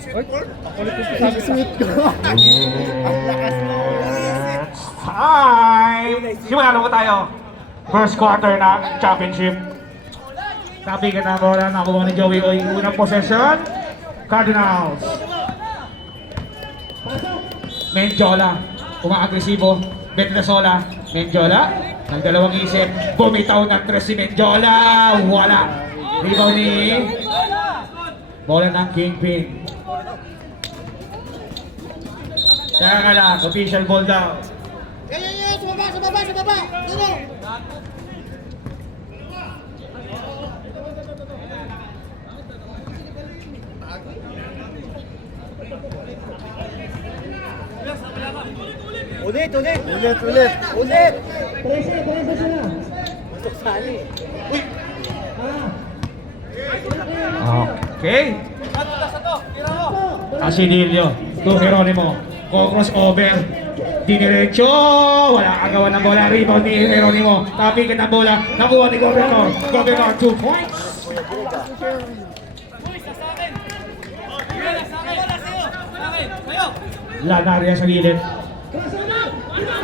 Sweet ko. Ang lakas mo. Hi! Simula na po tayo. First quarter ng championship. Tapigan na bola, nakuha ni Joey Oy. Unang possession, Cardinals. Menjola, umaagresibo. Betrasola, Menjola, ng dalawang isip. Bumitaw ng tres si Menjola. Wala. Rebound ni bola ng Kingpin. Kaya lang, official ball daw. Sa baba. Dito. Ulit. Presa sila. Masok sali. Uy! Okay. Asinilio, to Geronimo. Crossover. Diniretso. Wala kagawa ng bola. Rebound ni Geronimo. Tapigan ng bola. Nakuha ni Governor. Governor, 2 points. Lanaria sa gilid.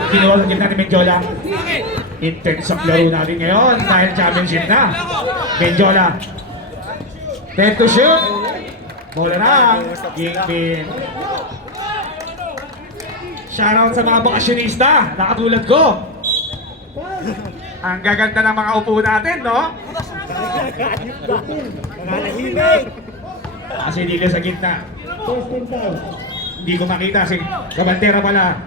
Kinuha sa gitna ni Menjola. Intense ang laro natin ngayon dahil championship na. Menjola. 10 to shoot. Bola na. Kingpin. Shoutout sa mga bakasyonista na katulad ko. Ang gaganda ng mga upo natin, no? Kasi dito sa gitna. Hindi ko makita si Kabantera pala.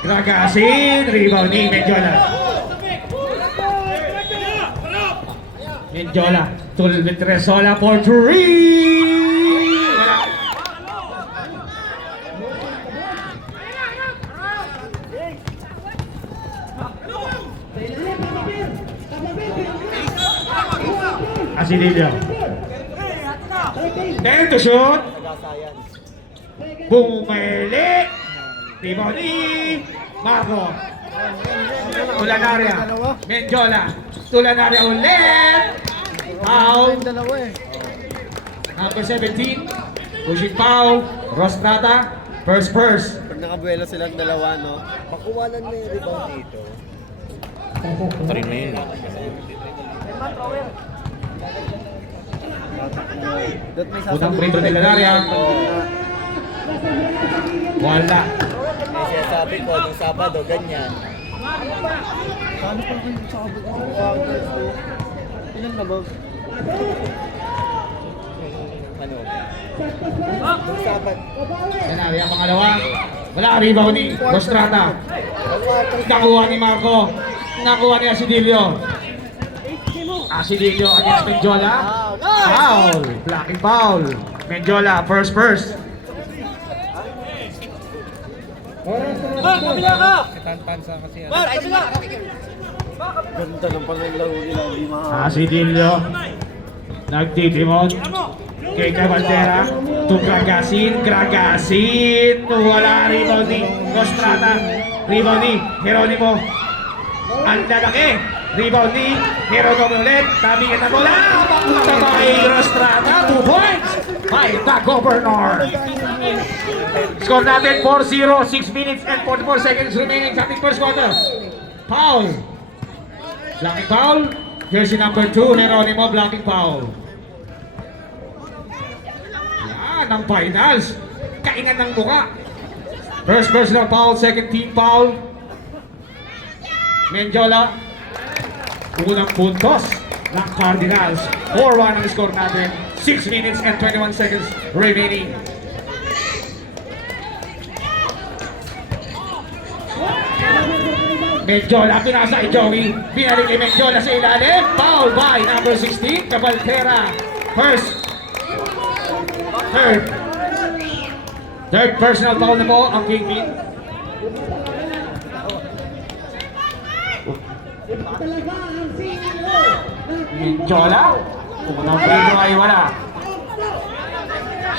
Gragasin. Rebound ni Menjola. Menjola. Tulvitresola for 3. Asinilio. 10 to shoot. Bumili. Rebound ni Marco. Tulanaria. Menjola. Tulanaria ulit. Foul. Number 17. Pushing foul. Rostrata. First. Pag nakabuelo silang dalawa, no? Pakuwalan na yung rebound dito. Tarin na yun. Unang free throw ni Lanaria. Wala. May sinasabi ko, nung Sabado, ganyan. Paano pa kayo sa kabog? Ilan na ba? Ano? Nung Sabado. Lanaria pangalawa. Wala. Rebound ni Rostrata. Nakuha ni Marco. Nakuha ni Asidilio. Asidilio against Menjola. Foul. Blocking foul. Menjola. First. Kabila ka! Tantansa kasi yan. Kabila! Ganda ng pangalaro nila, di Asidilio. Nagtitimon. Kay Cabaldera. To Gragasin. Wala. Rebound ni Rostrata. Rebound ni Geronimo. Ang lalaki. Rebound ni Geronimo ulit. Tabigan na bola. Papunta pa kay Rostrata. 2 points. By the Governor. Score natin 4-0. 6 minutes and 44 seconds remaining sa ating first quarter. Foul. Blocking foul. Jersey number 2. Geronimo blocking foul. Yan ang finals. Kainan ng buka. First personal foul. Second team foul. Menjola. Unang puntos ng Cardinals. 4-1 ang score natin. 6 minutes and 21 seconds remaining. Menjola, pinasa kay Joey. Binalik kay Menjola sa ilalim. Foul by number 16, Cabaldera. Third personal foul na po ang Kingpin. Menjola. Unang free throw ay wala.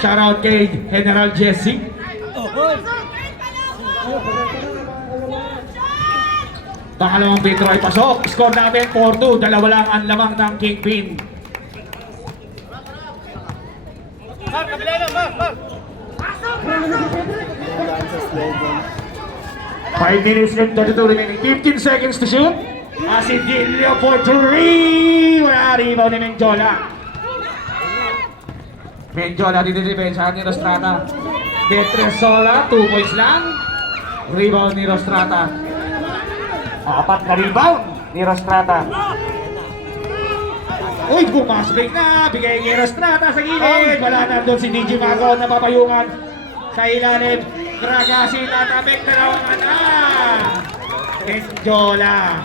Shoutout kay General Jesse. Pangalawang free throw ay pasok. Score natin 4-2. Dalawa lang ang lamang ng Kingpin. Yung Kansas Legend. 5 minutes and 32 remaining. 15 seconds to shoot. Asidilio for 3. Wala rebound ni Menjola. Menjola dinidepensahan ni Rostrata. Detresola, 2 points lang. Rebound ni Rostrata. 4 na rebound ni Rostrata. Uy, bumasbig na. Bigay ni Rostrata sa gilid. Wala na doon si DJ Mago na papayungan sa ilalim. Gragasin at Abek na lawangan na. Menjola.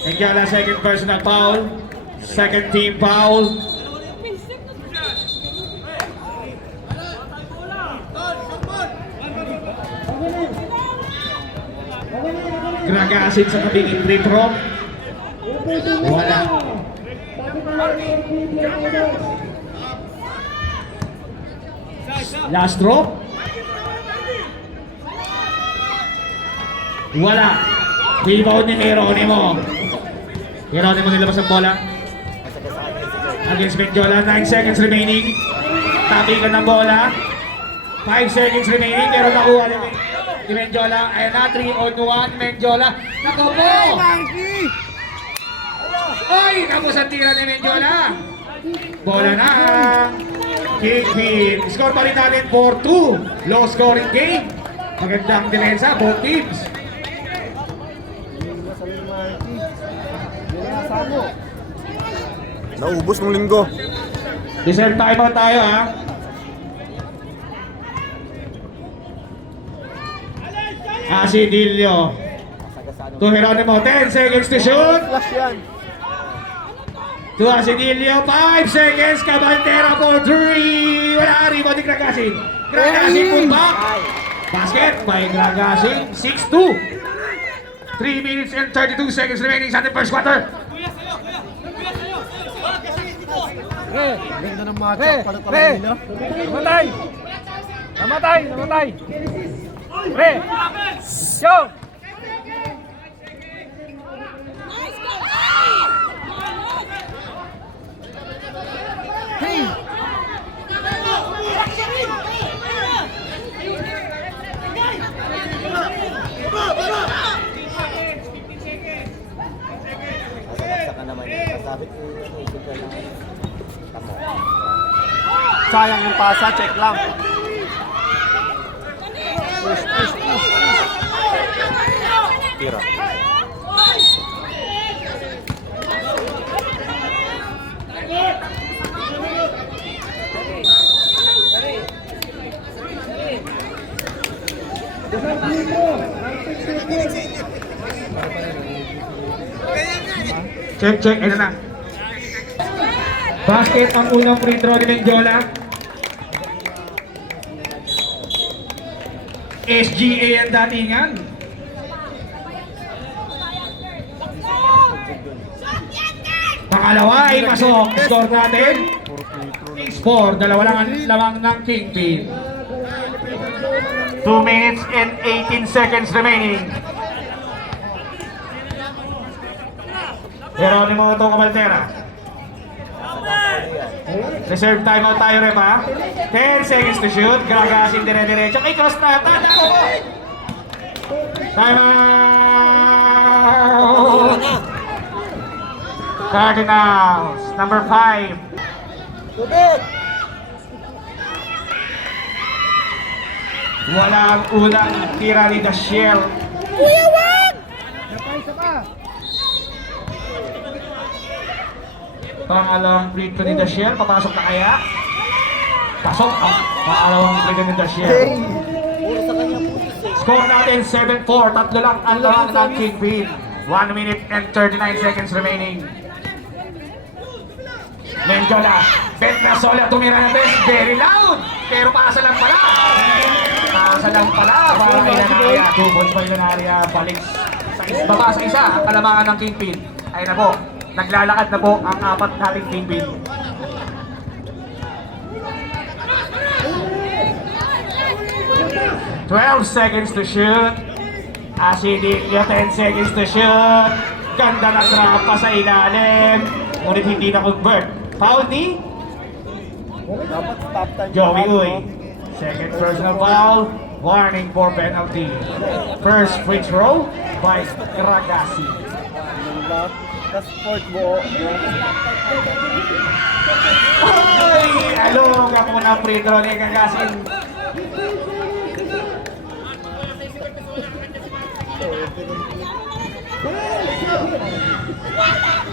Menjola second personal foul. Second team foul. Gragasin sa kabingin free throw. Wala. Last drop. Wala. Rebound ni Geronimo. Geronimo nilabas ang bola. Against Menjola. 9 seconds remaining. Tapikan ng bola. 5 seconds remaining. Pero nakuha ni Menjola. Ayan na. 3-on-1. Menjola. Naku po! Ay! Naku sa tira ni Menjola. Bola na. Kingpin. Score pa rin natin 4-2. Low scoring game. Magandang depensa. Both teams. Naubos nung linggo. Deserve timeout tayo ha. Asidilio. To Geronimo. 10 seconds to shoot. Flash yan. To Asidilio. 5 seconds. Cabantera for 3. Wala rebound ni Gragasin. Gragasin put back. Basket by Gragasin. 6-2. 3 minutes and 32 seconds remaining sa ating first quarter. Ganda ng matchup. Pala nila. Namatay! Namatay! Namatay! Pre! Yo! Saka naman yun. Kasabit ko yung isip ka lang. Tamo. Sayang yung pasa, check lang. Tira. Check, check. Ito na. Basket ang unang free throw ni Menjola. SGA ang datingan. Pangalawa ay pasok. Score natin. 6-4. Dalawa lang ang lamang ng Kingpin. 2 minutes and 18 seconds remaining. Geronimo to Cabantera. Reserve timeout tayo rin pa. 10 seconds to shoot. Gragasin dire-diretso. Ay, cross na. Tanda ko! Timeout! Cardinals, number 5. Tubig! Walang unang tira ni Dashiel. Pangalawang free throw ni Dashiel. Papasok na kaya? Pasok ang pangalawang free throw ni Dashiel. Puro sa kanya putis eh. Score natin 7-4. Tatlo lang ang lamang ng Kingpin. 1 minute and 39 seconds remaining. Menjola. Petrasola tumira na best. Very loud. Pero paasa lang pala. Paasa lang pala. Para kay Lanaria. 2 points by Lanaria. Balik sa baba sa isa. Ang kalamangan ng Kingpin. Ay na po. Naglalakad na po ang apat nating Kingpin. "12 seconds to shoot." Asidilio, 10 seconds to shoot. Ganda na trap pa sa ilalim. Ngunit hindi na convert. Foul ni Dapat stop time. Joey Uy. Second personal foul. Warning for penalty. First free throw by Gragasi. Tapos fourth buo. Ay! Along ako ng free throw ni Gragasi.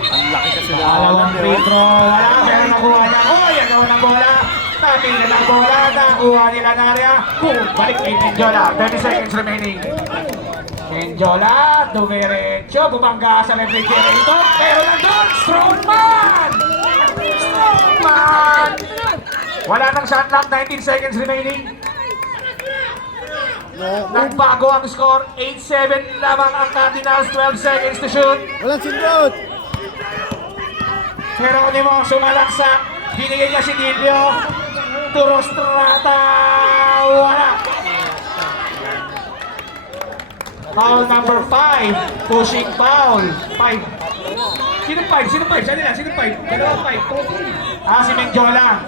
Ang laki kasi na. Dalawang free throw. Wala, pero nakuha niya. Oh, yan naman ang bola. Tapin na ng bola. Nakuha nila na area. Balik kay Menjola. 30 seconds remaining. Menjola, dumiretso. Bumangga sa refrigerator. Pero nandun, Strongman! Strongman! Wala nang shot clock. 19 seconds remaining. Nagbago ang score. 8-7 lamang ang Cardinals. 12 seconds to shoot. Walang sindot! Pero hindi mo sumalaksak. Binigay niya si Dilio. Turostrata. Wala. Foul number 5. Pushing foul. 5. Sino 5? Sino 5? Saan nila? Sino 5? Dalawa 5. Ah, si Menjola.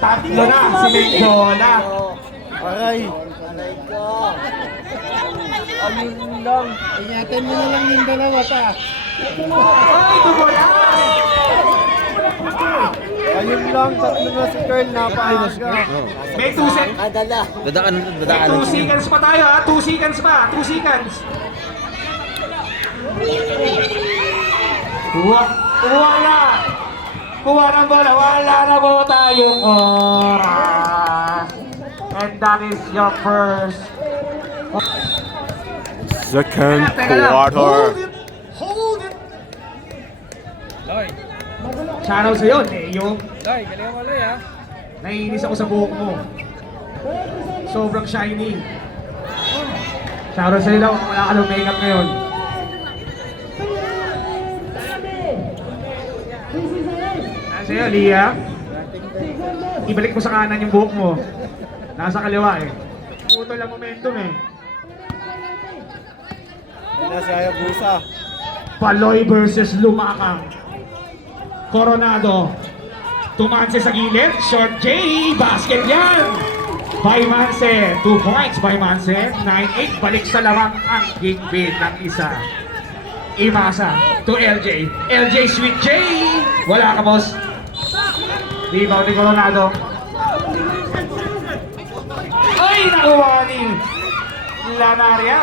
Tatlo na si Menjola. Aray! Aray ko! Ayun lang! Ingatan mo na lang yung dalawa ta! Ay, tumulas! Ayun lang! Tatlo na si Carl na paaga! May 2 seconds. Dala! Dadaan! May 2 seconds pa tayo ha. 2 seconds pa. 2 seconds. Wala! Kuha ng bola. Wala na po tayong oras. And that is your first. Second Teka lang. Hold quarter. it! Hold it! Shoutout sa'yo, Leo. Loy, galing mo Loy ha. Naiinis ako sa buhok mo. Sobrang shiny. Shoutout sa'yo lang, wala ka ng makeup ngayon. Sa'yo, Lia. Ibalik mo sa kanan yung buhok mo. Nasa kaliwa eh. Putol ang momentum eh. Nasa Hayabusa! Paloy versus Lumakang. Coronado. Tumanse sa gilid. Short J. Basket yan. By Manse. 2 points by Manse. 9-8. Balik sa lawang ang gigbit ng isa. Imasa to LJ. LJ Sweet J. Wala ka, boss. Rebound ni Coronado. Ay, nakuha ni Lanaria.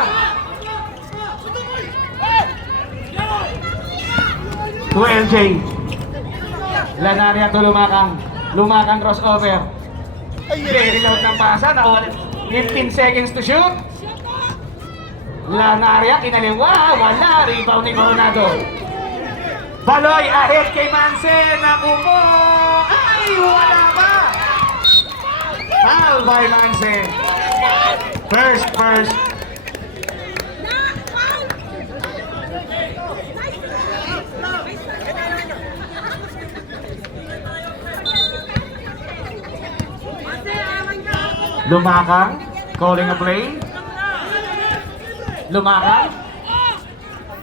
To LJ. Lanaria to Lumakang. Lumakang crossover. Very loud ng pasa. Nakuha 15 seconds to shoot. Lanaria kinaliwa. Wala. Rebound ni Coronado. Baloy ahead kay Manse. Naku mo. Ay, wala pa. Foul by Manse. First. Lumakang, calling a play. Lumakang.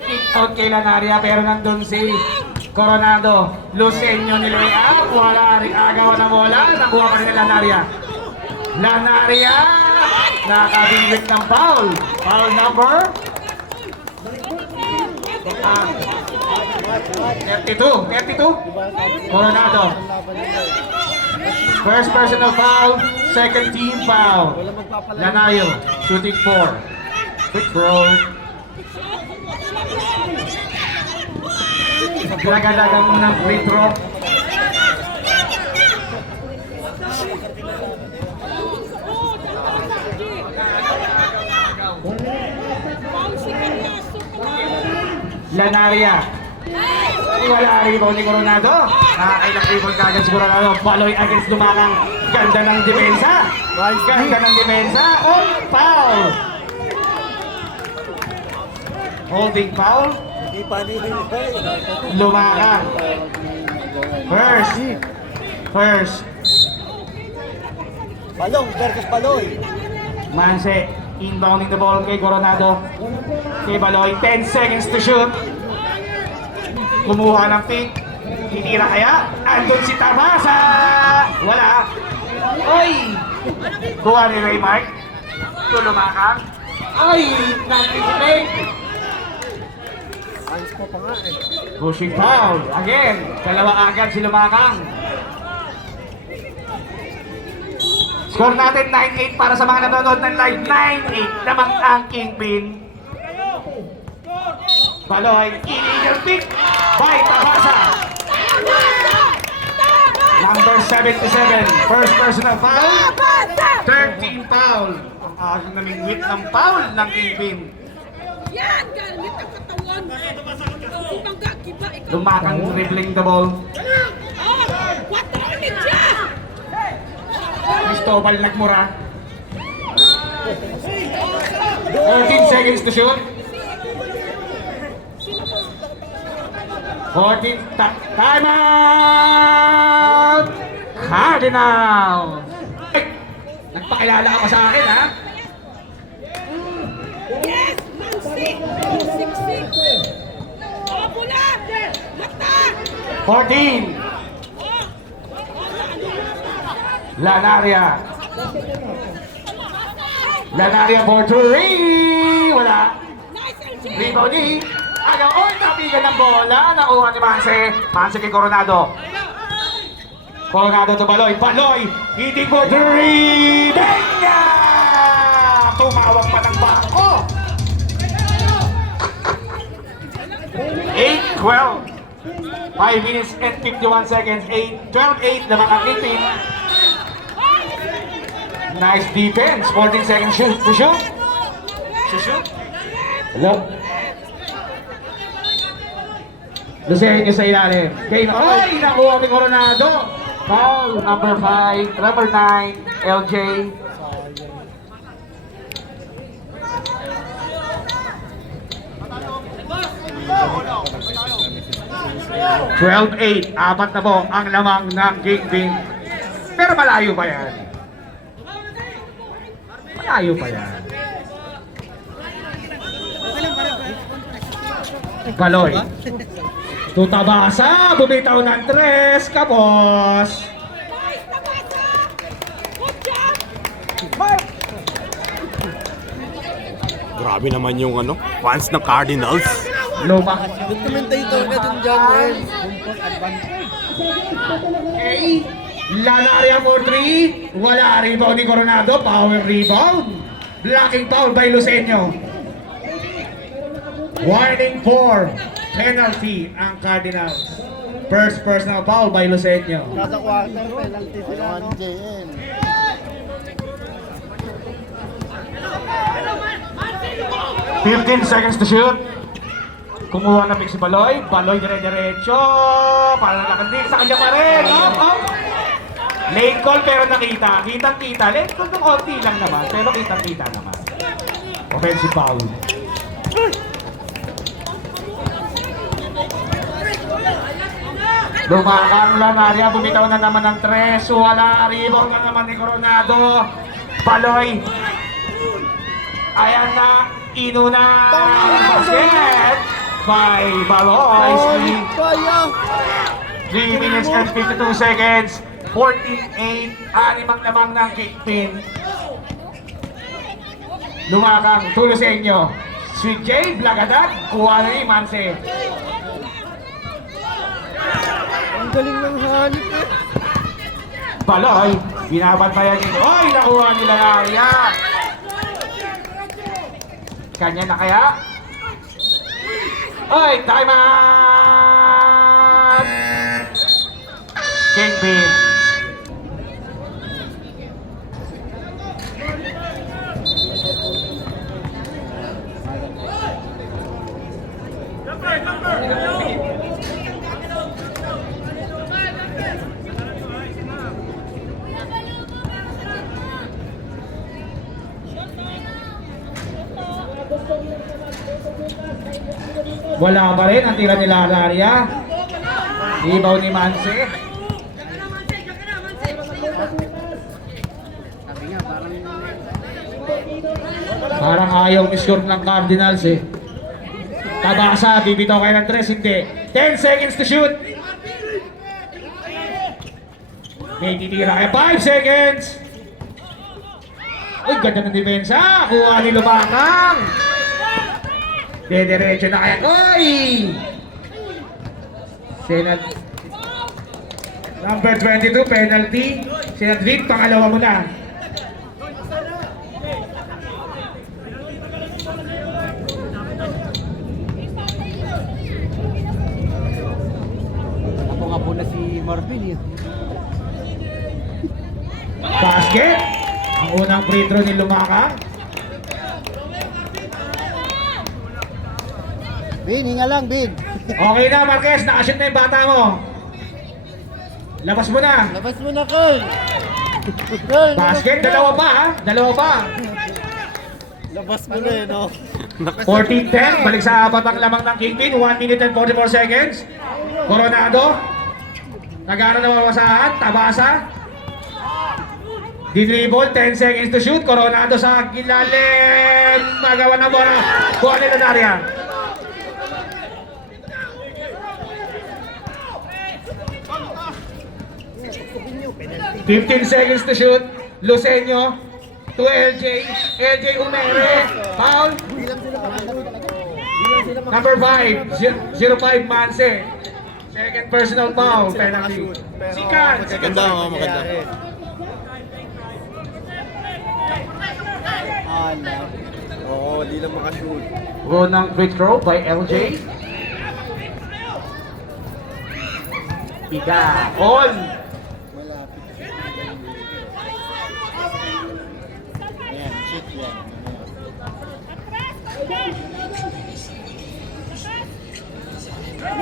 Kick out kay Lanaria pero nandun si Coronado. Lucenyo ni Lea. Wala rin agaw ng bola. Nakuha pa rin ni Lanaria. Lanaria. Nakabingwit ng foul. Foul number 32. Coronado. First personal foul, second team foul. Lanayo, shooting 4. Quick throw. Lagadagang ng free throw. Lanaria. Wala rebound ni Coronado. Nakakailang rebound kagad si Coronado. Baloy against Lumakang. Ganda ng depensa. Ganda ng depensa. Oh, foul. Holding foul. Hindi pa nililipay! Lumakang. First. Balong versus Baloy! Manse inbounding the ball kay Coronado. Kay Baloy. 10 seconds to shoot. Kumuha ng pick. Tinira kaya? Andun si Tabasa! Wala. Oy! Kuha ni Raymark. Tulumakang. Ay! Nag-break. Ayos pa pa nga eh. Pushing foul. Again. Dalawa agad si Lumakang. Score natin 9-8 para sa mga nanonood ng live. 9-8 namang ang Kingpin. Baloy. Illegal pick by Tabasa. Number 77. First personal foul. 13 foul. Ang aging namingwit ng foul ng Kingpin. Yan! Gamit ang katawan! Bangga, kiba, ikaw! Lumakang dribbling the ball. Oh! What the ulit siya! Cristobal nagmura. 14 seconds to shoot. 14 time out! Cardinal! Nagpakilala ka pa sa akin, ha? Yes! Mansik! Siksik! Oh, pula! Mata! 14. Lanaria. Lanaria for 3. Wala. Nice, LG! Rebounding. Ayaw, oy, napigan ng bola. Nakuha ni Manse. Manse kay Coronado. Coronado to Baloy. Baloy. Hitting for 3. Benga! Tumawag pa ng bako. 8-12. 5 minutes and 51 seconds. 12-8 naman ang Kingpin. Nice defense. 14 seconds shoot. To shoot. To shoot. Hello. Lusahin nyo sa ilalim. Kane, ay! Nakuha ni Coronado. Foul. Number 5. Number 9. LJ. 12-8. Apat na po ang lamang ng Kingpin. Pero malayo pa yan. Malayo pa yan. Baloy. Tutabasa. Bumitaw ng 3. Kapos. Nice, Tabasa! Good job! Grabe naman yung ano, fans ng Cardinals. Luma. Commentator ka dun dyan, Ren. Advantage. Okay. Lanaria for 3. Wala. Rebound ni Coronado. Power rebound. Blocking foul by Luceño. Warning for penalty ang Cardinals. First personal foul by Luceño. Kada quarter, penalty sila, no? 1JN. $15 seconds to shoot. Kumuha na pick si Baloy. Baloy dire-diretso. Para nakadig sa kanya pa rin. Up. Late call pero nakita. Kitang-kita. Late call ng konti lang naman. Pero kitang-kita naman. Offensive foul. Lumakang Lanaria. Bumitaw na naman ng 3. Wala. Rebound na naman ni Coronado. Baloy. Ayan na. Inuna. Basket. By Baloy. Kaya! 3 minutes and 52 seconds. 14-8. Alimang lamang ng Kingpin. Lumakang tulo sa inyo. Sweet J, Blagadag, kuha na ni Manse. Ang galing ng hanip eh. Baloy, binabantayan nito. Oy, nakuha nila Laria. Kanya na kaya? Oy, time out! Kingpin. Wala pa rin ang tira nila Laria. Ibaw ni Manse. Parang ayaw miscore ng Cardinals eh. Tabasa, bibitaw kayo ng 3, hindi. 10 seconds to shoot. May titira kay 5 seconds. Uy, ganda ng depensa. Kuha ni Lumakang. Dediretso na kaya. Uy! Senad. Number 22, penalty. Senad Vic, pangalawa mo na. Ako nga po na si Marvin eh. Basket. Ang unang free throw ni Lumakang. Bin, hinga lang, Bin. Okay na, Marquez. Nakashoot na yung bata mo. Labas mo na. Labas mo na, Carl. Carl, Basket, dalawa pa ha? Dalawa pa. Labas mo na eh, no? 14-10, balik sa apat ang lamang ng Kingpin. 1 minute and 44 seconds. Coronado. Nagana na mawasahan. Tabasa. Dinribble, 10 seconds to shoot. Coronado sa gilalim. Magawa na bola. Kuha nila Daria. 15 seconds to shoot. Lucenio to LJ. LJ Umere. Foul. Number 5. 05 Manse. Second personal foul. Penalty. Sikat. Maganda, oh, maganda. Oo, di lang makashoot. Unang free throw by LJ. Ika. On. Ayan, shoot yan.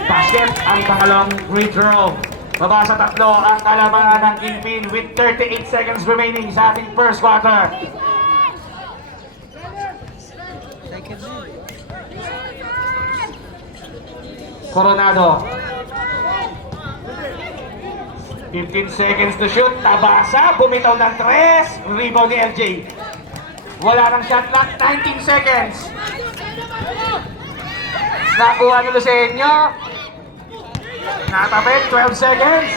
Basket ang pangalawang free throw. Baba sa tatlo ang kalamangan ng Kingpin with 38 seconds remaining sa ating first quarter. Coronado. 15 seconds to shoot. Tabasa. Bumitaw ng 3. Rebound ni LJ. Wala nang shot clock. 19 seconds. Nakuha ni Lucenio. Natapit. 12 seconds.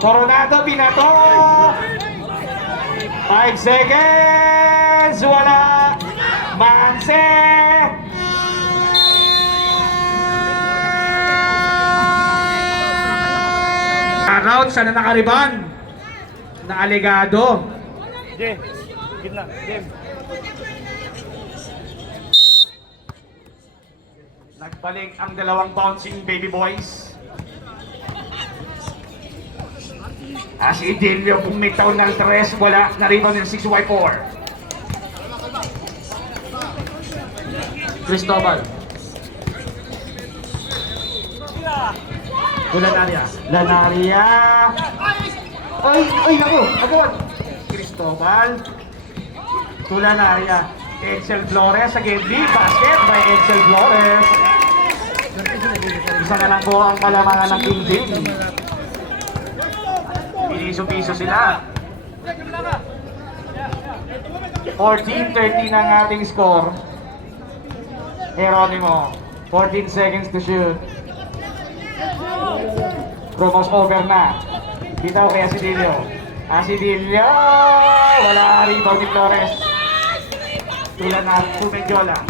Coronado. Binato. 5 seconds. Wala. Manse. Round sana nakariban na Alegado. Gitna, game. Nagbalik ang dalawang bouncing baby boys. As Idilio bumitaw ng 3, wala na rebound ng 6Y4. Cristobal. Lanaria. Lanaria. Ay, naku, abot. Cristobal. Lanaria. Edsel Flores sa game B. Basket by Edsel Flores. Isa na lang po ang kalamangan ng Kingpin. Piniso-piso sila. 14-13 ang ating score. Geronimo. 14 seconds to shoot. Promos over na. Bitaw kay Asidilio. Asidilio! Wala rebound ni Flores. Tulan na Pumendiola.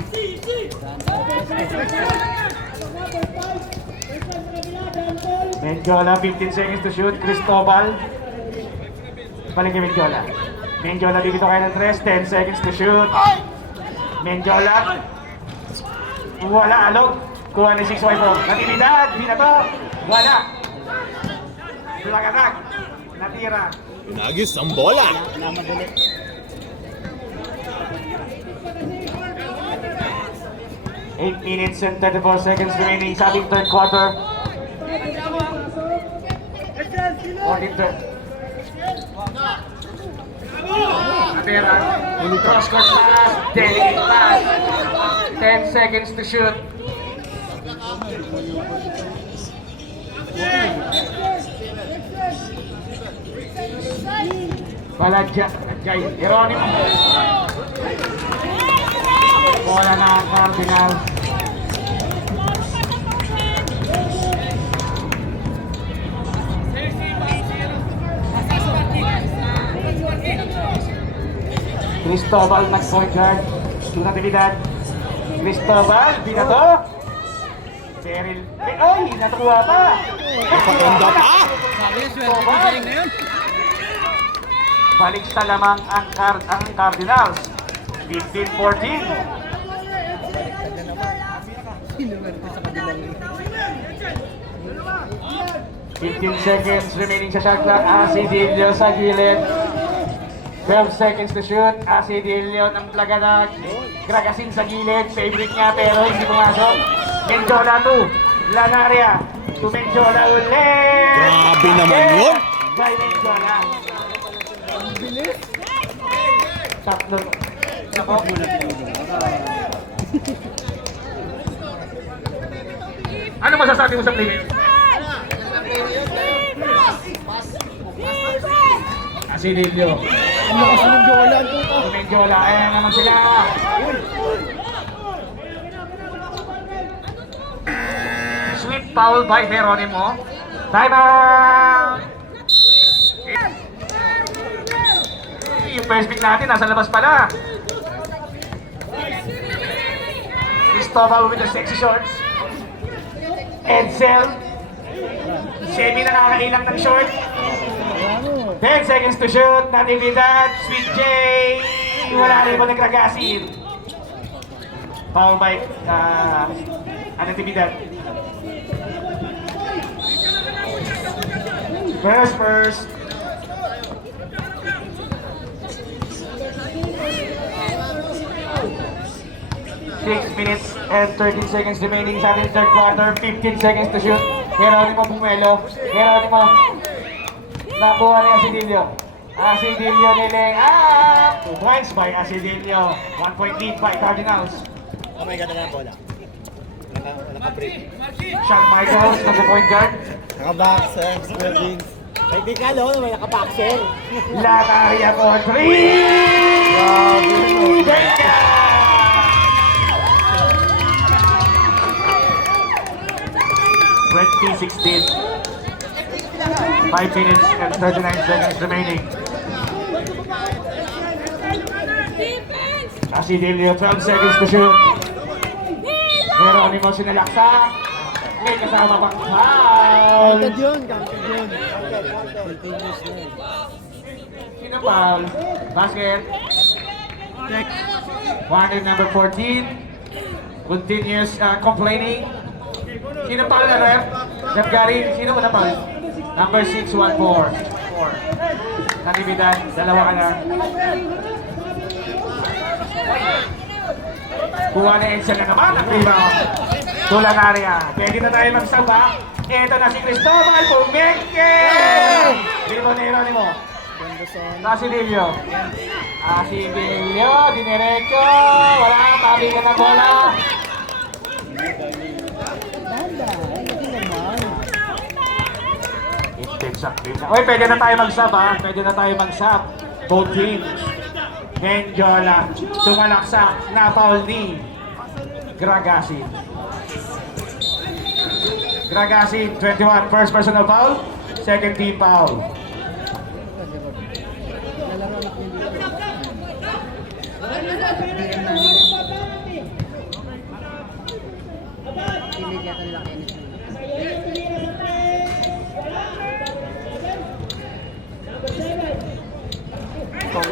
Mendiola, 15 seconds to shoot. Cristobal. Balik kay Mendiola. Mendiola bibito kayo ng 3. 10 seconds to shoot. Mendiola. Wala, alog. Kuha ni 6Y4. Natividad. Binato. Wala. Lagagag. Natira. Nagis ang bola. Namadali. 8 minutes and 34 seconds remaining sa ating third quarter. 14-3. Natira. Cross-court pass. Delicate pass. 10 seconds to shoot. Baladja. Jay. Geronimo. Bola na ang Cardinal. Cristobal nag-point guard. Ito natividad. Cristobal, binato. Cheryl. Oy, natuwa pa. Napaganda pa. Cristobal. Balik sa lamang ang Cardinals. 15-14. Sinuwerte sa kabilang. 15 seconds remaining sa shot clock. Asidilio sa gilid. 12 seconds to shoot. Asidilio ng Plaganag. Gragasin sa gilid. Favorite niya pero hindi pumasok. Menjola to Lanaria. To Menjola ulit. Grabe naman yun. By Menjola. Tatlo. Ako. Ano masasabi mo sa play? Asidilio. Ang lakas ng Jola. Menjola, ayan naman sila. Sweet foul by Geronimo. Time out! Yung first pick natin, nasa labas pala. Cristobal with the sexy shorts. Edsel. Semi na nakakailang ng short. 10 seconds to shoot. Natividad. Sweet J. Wala rin mo nagragasin. Foul by Natividad. First. 6 minutes and 13 seconds remaining sa ating third quarter. 15 seconds to shoot. Geronimo Bumelo. Geronimo. Nakuha ni Asidilio. Asidilio niling up. 2 points by Asidilio. 1 point lead by Cardinals. Oh my God, na bola. Naka-break. Shawn Michaels na the point guard. Naka-boxer, square wings. May di ka, no? May naka-boxer. Lataria for 3! Benga! 2016. 5 minutes and 39 seconds remaining. Asidilio, 12 seconds to shoot. Geronimo sinalaksa. May kasama pang foul. Counted yun. Continuous na. Sino foul? Basket. One in number 14. Continuous complaining. Sino foul na ref? Ref Gary, sino mo na foul? Number 614. Natividad, dalawa ka na. Kuha na Edsel na naman ang rebound. Tulang area. Pwede na tayo magsaba. Ito na si Cristobal Pumeke! Dito na Geronimo. Asidilio. Asidilio, diniretso. Wala, tabi ka na bola. Uy, pwede na tayo mag-sub ha. Pwede na tayo mag-sub. Both teams. Menjola. Sumalaksak na foul ni Gragasin. Gragasin, 21. First personal foul. Second team foul.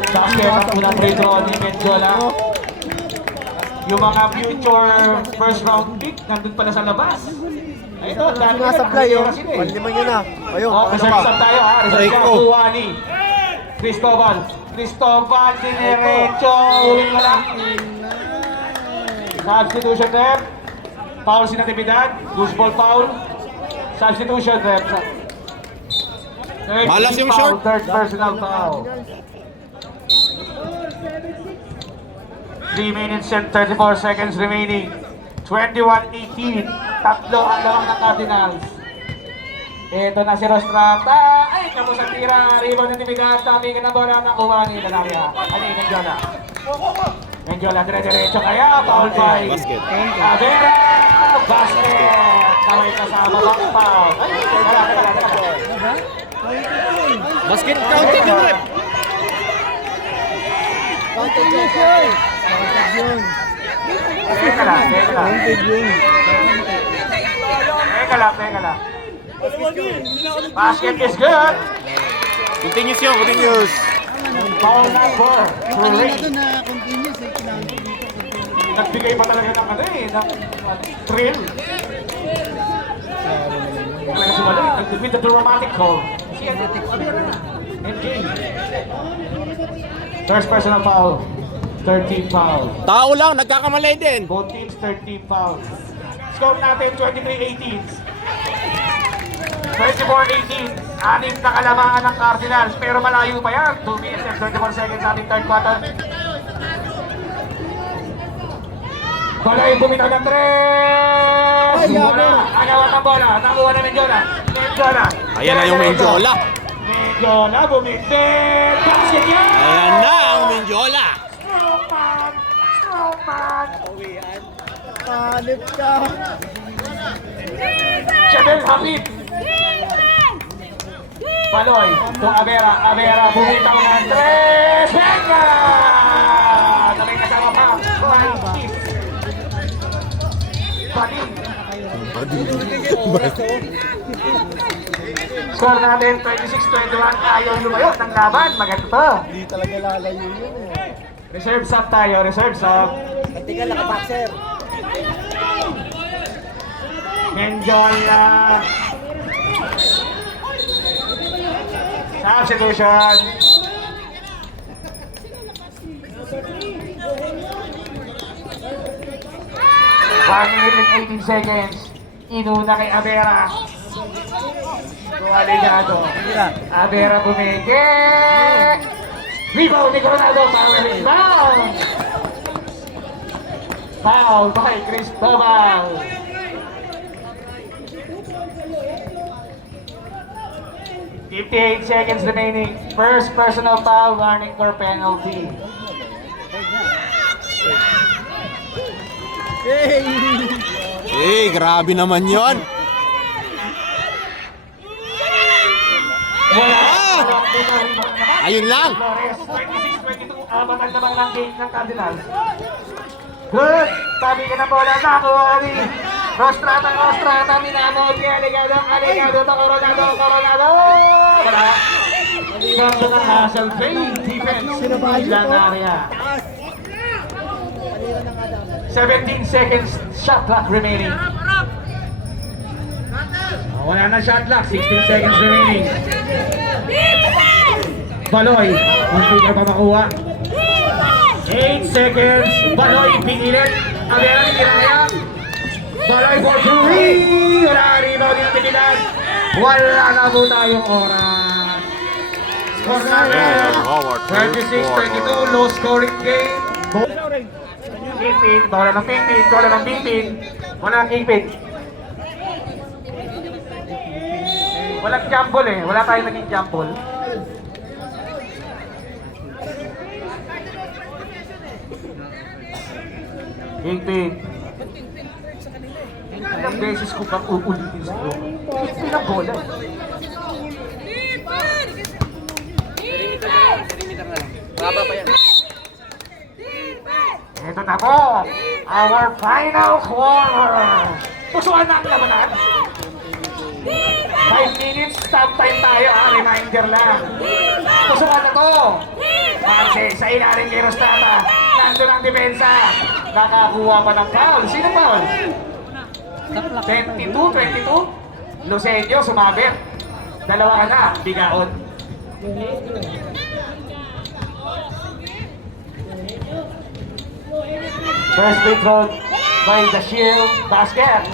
Basket at unang free throw ni Menjola. Yung mga future first round pick nandun pala sa labas. Ay, ito, dami ka Sumasablay yun. nakakita kasi eh. Panlimang yun na. Ayun, Oh, ano reserve ka? tayo ha. Reserve ka. Kuha ni Cristobal. Cristobal, diniretso. Uling wala. Substitution rep. Foul si Natividad. Loose ball foul. Substitution rep. Third Malas team yung foul, short. Third personal foul. 3 minutes and 34 seconds remaining. 21-18. Tatlo ang lamang ng Cardinals. Ito na si Rostrata. Ay, kapos ang tira. Rebound ng Natividad. Tabi ka na bola. Nakuha ni Lanaria. Ay, Menjola. Menjola, dire-diretso kaya. Foul by Basket. Avera. Basket. Kamay kasama bang foul. Ay, teka. Basket counted yung rep. Counted yun. Counted yun. Teka lang. Counted yun. Teka lang. Basket is good. Continuous yun, continuous. Foul number Kanina 3. doon na continuous eh. Kailangan ko dito. Nagbigay pa talaga ng ng thrill. Kaya si Maloy, with the dramatic call. NJ. First personal foul. 13 foul. Tao lang, nagkakamali din. Both teams 13 fouls. Score natin 23-18. 24-18. Anim na kalamangan ng Cardinals. Pero malayo pa yan. 2 minutes and 34 seconds ating third quarter. Balay bumitaw ng tres! Wala! Agawat ang bola. Nakuha na Mendiola. Ayan na yung Mendiola. Mendiola bumigpit. Basket yan! Ayan na ang Mendiola. Strongman! Palit ka. Jebel Habib! Baloy to Avera bumitaw ng tres! Venga! Sabay kasama pa. Right. Bading. Score natin 26-21. Ayaw lumayo ng laban. Maganda to. Hindi talaga lalayo yun eh. Reserve sub tayo. Reserve sub. Kantika lang ka-boxer. Mendiola. Substitution. 1 minute and 18 seconds. Inuna kay Avera. Aligado. Avera bumeke. Rebound ni Coronado. Power rebound. Foul by Cristobal. $58 remaining. First personal foul, warning for penalty. Grabe naman yon. Wala. Ayun lang. Flores, 26-22. Abatan naman ng gate ng Cardinals. Good. Tabi ka ng bola. Nakuha ni Rostrata. Minamod ni Aligado to Coronado. Wala. Sardo ng Hassel Fade. Defense. Lanaria. 17 seconds shot clock remaining. Wala na shot clock. 16 seconds remaining. Baloy. Munti ka pa makuha. 8 seconds. Baloy pinilit. Avera ni Kiraya. Baloy for 3. Wala rin o tinitigilan. Wala na po tayong oras. Score natin. 26-22. Low scoring game. Kingpin. Wala ng Kingpin. Wala ng Kingpin. Walang jump ball eh. Wala tayong naging jump ball. Kingpin. Ilang beses ko pang uulitin sa'yo. Kingpin ang bola. Ito na po, our final quarter. Pusuan na ang labanan. 5 minutes, stop time tayo. Reminder lang. Pusuan na to. Kasi sa ilalim kay Rostrata, nandun ang depensa. Nakakuha pa ng foul. Sino foul? 22? Lucenio, sumabit. Dalawa ka na, bigaon. First free throw by the Shield basket.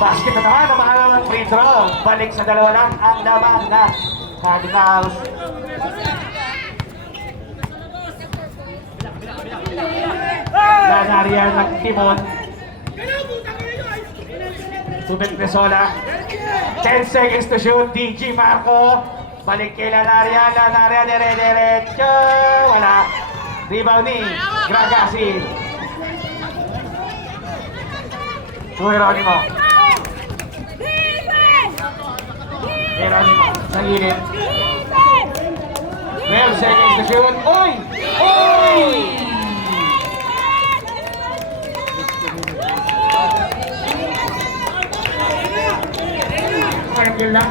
Basket na naman ang pangalawang free throw. Balik sa dalawa lang ang laban na Cardinals. Lanaria ng timon. Subit Nesola. 10 seconds to shoot. DG Marco. Balik kay Lanaria. Lanaria dire-diretso. Wala. Rebound ni Gragasin. Geronimo. Geronimo sa gilid. 12 seconds to shoot. Oy! Oy! Circle lang.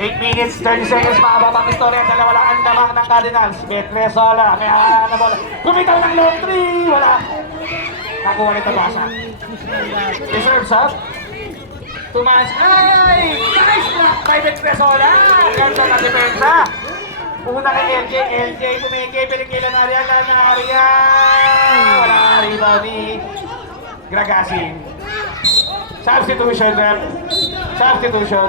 8 minutes, 30 seconds, mababang istorya. Dalawa lang ang damang ng Cardinals. Betresola, may halaan na bola. Kumitaw ng long 3, wala. Nakuha ulit ang basa. Reserve sub. Tumas, ay! Nice block by Betresola. Ganda na depensa. Una kay LJ tumingin, pinigilan na rin ang area. Wala rebound ni Gragasin. Substitution, rep. Substitution.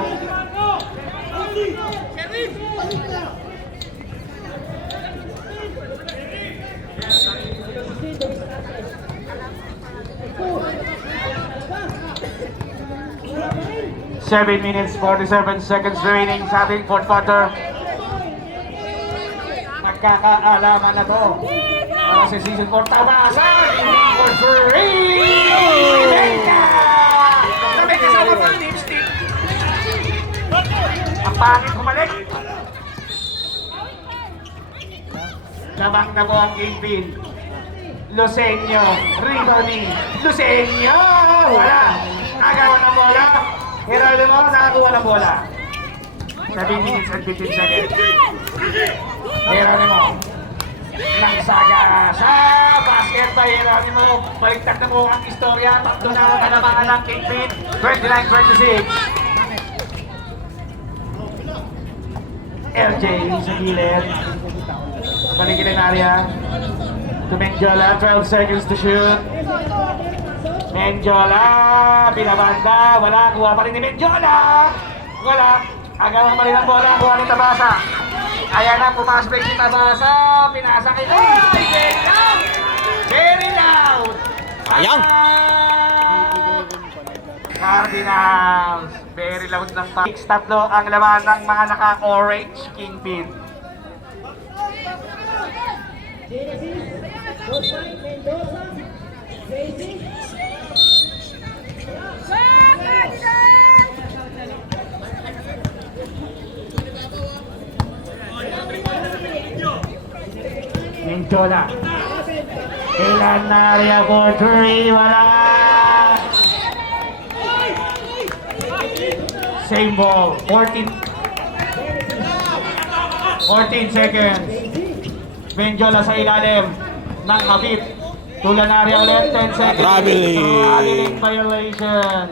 Seven minutes, 47 seconds remaining sa ating fourth quarter. Magkakaalaman na to para sa season 4. Tabasan! For free! Benta! Sabi kasama pa ang lipstick. Ang pangit kumalik. Labang na po ang game pin. Lusenyo, Riboni, Lusenyo! Wala! Nagawa ng bola. Geronimo, nakakuha ng bola. 7 minutes and 15 seconds. Geronimo. Nagsaga sa basket by Geronimo. Baliktad na po ang istorya. Tatlo na ang kalamangan ng Kingpin. 29-26. LJ sa gilid. Paligilin area. To Mengjola, 12 seconds to shoot. Mengjola, pinabanda, wala, kuha pa rin ni Mengjola. Wala, agawan pa rin ang bola, kuha ni Tabasa. Ayan na, pumasok si Tabasa, pinasa kay ay, very loud! Very loud! Sayang! Cardinals, very loud ng pa. Tatlo ang laman ng mga naka-orange Kingpin. Mengjola. Kailan na area for 3, wala. Same ball, 14 seconds. Mengjola sa ilalim ng Habib. Tulan na area ulit, 10 seconds. Traveling violation.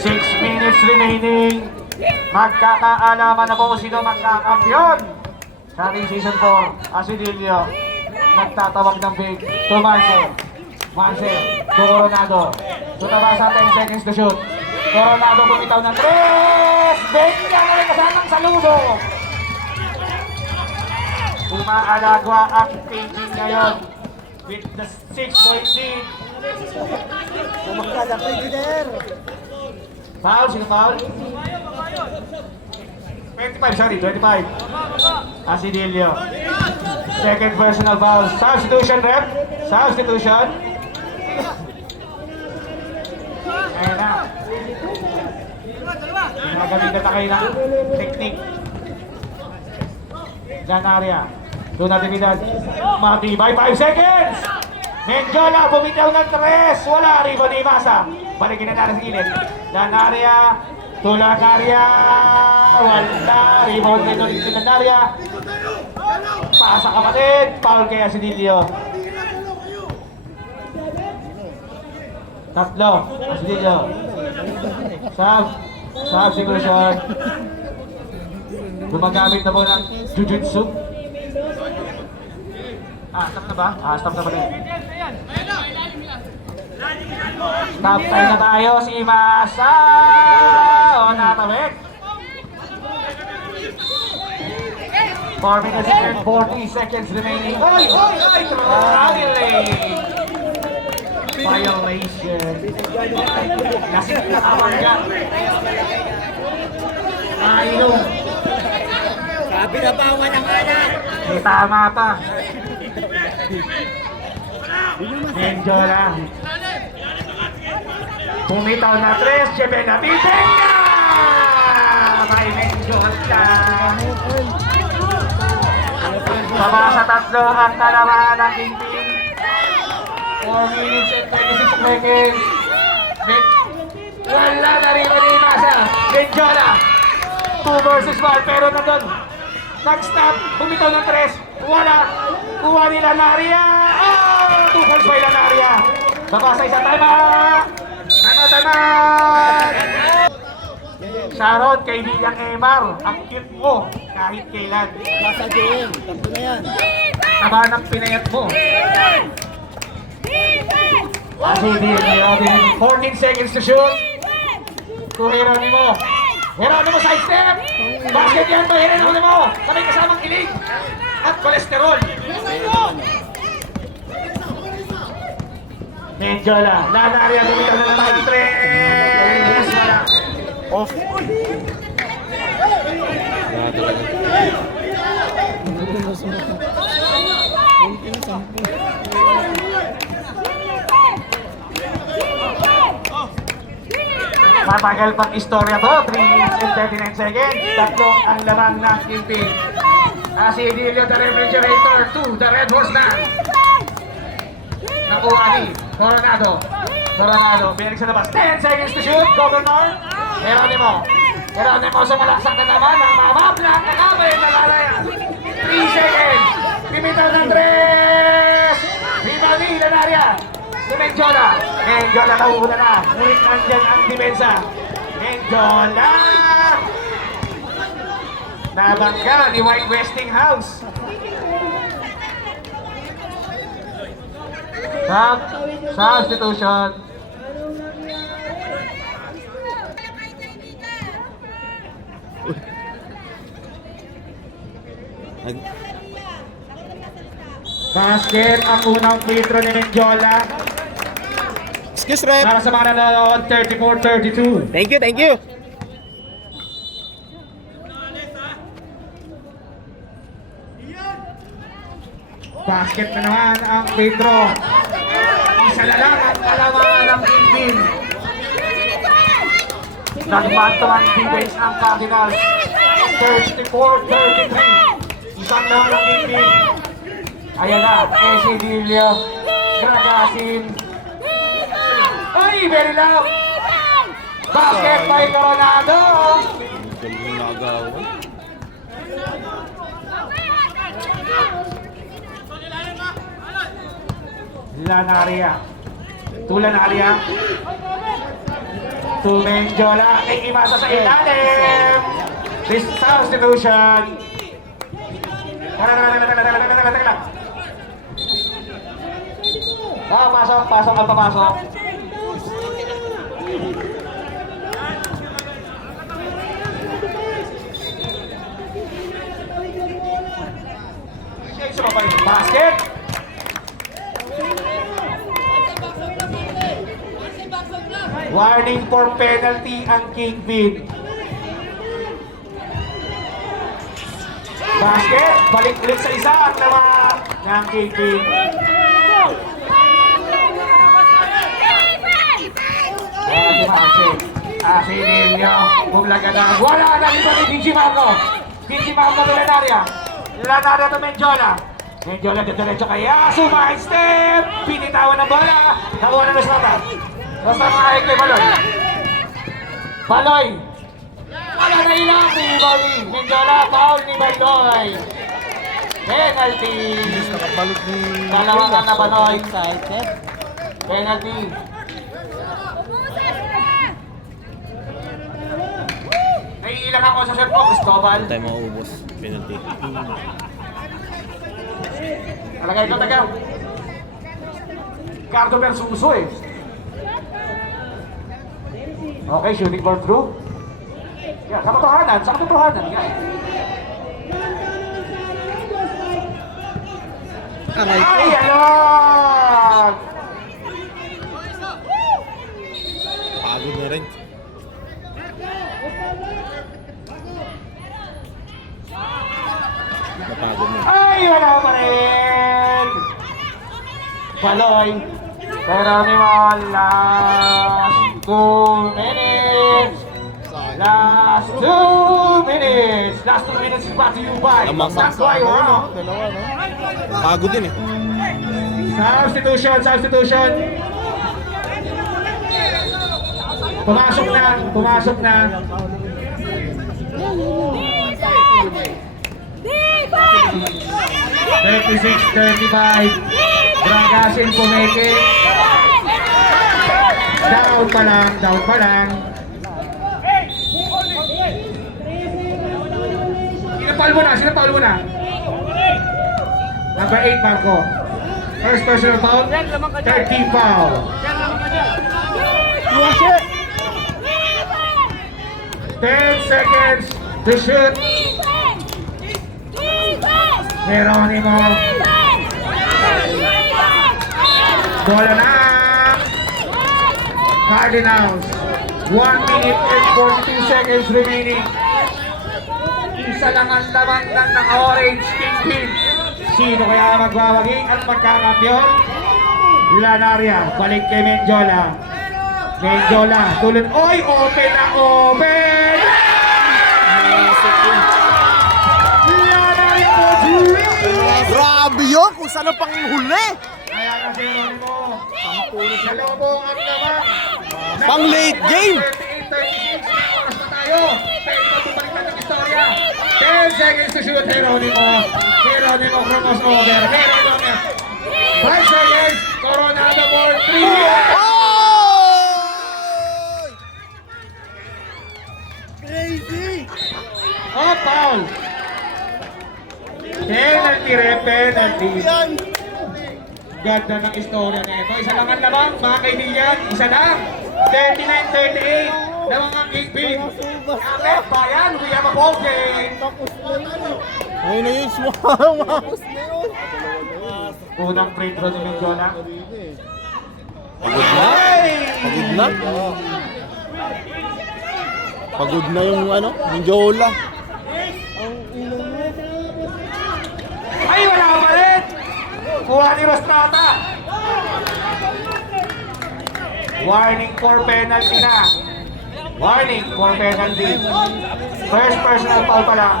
Six minutes remaining. Magkakaalaman na po kung sino magkakampiyon sa ating season 4. Asidilio nagtatawag ng big to Marcel. Marcel to Coronado. Tabasa 10 seconds to shoot. Coronado bumitaw ng 3. Benja na rin kasamang salubong. Umaalagwa ang Beijing ngayon with the 6-point lead. Kumagkala kay Gider. Foul, sino foul? 25, sorry, 25. Asidilio. Second personal foul. Substitution, rep. Substitution. Ayan na. Ginagamitan na kayo ng technique. Ganaria. Doon natin bilan. Matibay, 5 seconds! Mengjola, bumitaw ng 3. Wala, rebound ni Masa. Balikin na natin sa gilid. Ganaria. Tulanaria. Wala, rebound kayo ulit si Ganaria. Pasa kapatid. Foul kaya si Dilio. Tatlo. Si Dilio. Substitution. Gumagamit na po ng Jujutsu. Stop na ba? Stop na ba rin? Stop time na tayo si Masa! O, natawid. 4 minutes and 40 seconds remaining. Oy! Oy! Oy! Violation. Kasi nakawag ka. Nainom. Sabi na bawal ang anak. May tama pa. Menjola. Bumitaw na 3, Jebena Bitenga! May Menjola. Sama sa 3 ang kalamaan ng Kingpin. 4 minutes and 26 seconds. Wala na rin ni Masa. Menjola. 2 versus 1 pero nandun. Nag-stop. Bumitaw ng 3. Wala. Kuha ni Lanaria. 2 points by Lanaria. Babasa isa tama. Tama. Sharon, kaibigan Emar. Ang cute mo. Kahit kailan. Nasa game. Tampo na yan. Tama ng pinayat mo. Kasi di 14 seconds to shoot. To Geronimo. Geronimo side step. Basket yan ba Geronimo? Sabay kasamang kilig. At kolesterol. Menjola. Lanaria bumitaw na naman ng 3. Wala. Off. Matagal pang istorya to. 3 minutes and 39 seconds. Tatlong ang lamang ng Kingpin. Si Edilio the Refrigerator to the Red Horse na. Nakuha ni Coronado. Binig sa labas. 10 seconds to shoot. Governor. Geronimo sa malaksak na naman. Ang mamablock na kamay. Nalalayan. 3 seconds. Bimitaw ng 3. Ribani, Lanaria. Si Menjola nauuna na. Ngunit nandyan ang depensa. Menjola. Nabangga ni White Westinghouse. Substitution. Basket ang unang free throw ni Menjola. Excuse, rep. Para sa mga nanonood, 34-32. Thank you. Basket na naman ang free throw. Isa na lang ang kalamangan ng Kingpin. Nagmantuan defense ang Cardinals. 34-33. Isang lang ang Kingpin. Ayan na, Esidilio, Gragasin. Ay, very loud. Basket by Coronado. Lanaria. Lanaria. To Menjola. Ikimasa sa ilalim. This substitution. Pasok ang papasok. Basket. Warning for penalty ang Kingpin. Basket. Balik ulit sa isa ang naman ng Kingpin. Si Nilio, bumlaga na. Wala na dito ni Vinci Marco to Lanaria. Lanaria to Menjola. Menjola diretso kay Yasu, mind step. Pinitawan ng bola. Nakuha na Estrada. Basta makahig kay Baloy. Wala na ilang si Baloy. Menjola, foul ni Baloy. Penalty. Dalawa na Baloy. Penalty. Naiilang ako sa shot mo, Cristobal. Tayo maubos. Penalty. Talagay ito, taga. Cardo versus eh. Okay, shooting ball through. Yan, sa katotohanan. Yan. Ay, alon! Pagod na rin. Paloy. Geronimo, last 2 minutes. Last 2 minutes. Last 2 minutes is brought to you by Lamang-mang That's why sa wow. no? Dalawa, no? Pagod din eh. Substitution. Pumasok na. 36-35. Dragasin pumeke. Down pa lang. Sino mo na? Number 8, Marco. First personal foul, 30 foul. 10 seconds to shoot. Geronimo. Bola na. Cardinals. 1 minute and 42 seconds remaining. Isa lang ang laban ng Orange Kingpin. Sino kaya magwawagi at magkakampiyon? Lanaria, balik kay Menjola. Tulad. Oy, open na open! Lanaria po, Grabe yun! Kung saan ang pang huli! kaya na si Geronimo. Dalawa po ang laban. Pang late game! 38-36, oras na tayo. Pwede na bumalik na ng istorya. 10 seconds to shoot, Geronimo crossover. 5 seconds, Coronado ball, 3. Crazy! Oh, foul. Penalty. Ganda ng istorya na ito. Isa lang ang labang, mga kaibigan. Isa lang. 39-38. Lamang ang Kingpin. Kapit, bayan. We have a ball game. Ayun na yun, sumama! Unang free throw ni Menjola. Pagod na yung Menjola. Ay, wala ka pa rin. Kuha ni Rostrata. Warning for penalty na. First personal foul pa lang.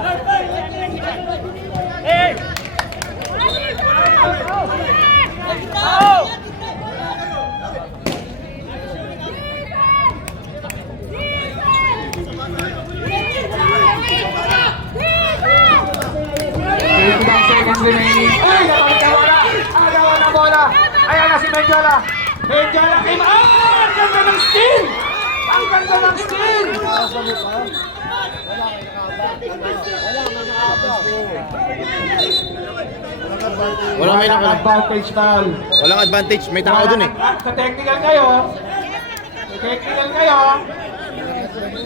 Seconds remaining. Ay, agawan ng bola. Ayan na si Menjola came. Ang ganda ng steal. Wala may advantage foul. Walang advantage, may tao dun eh. Sa technical kayo.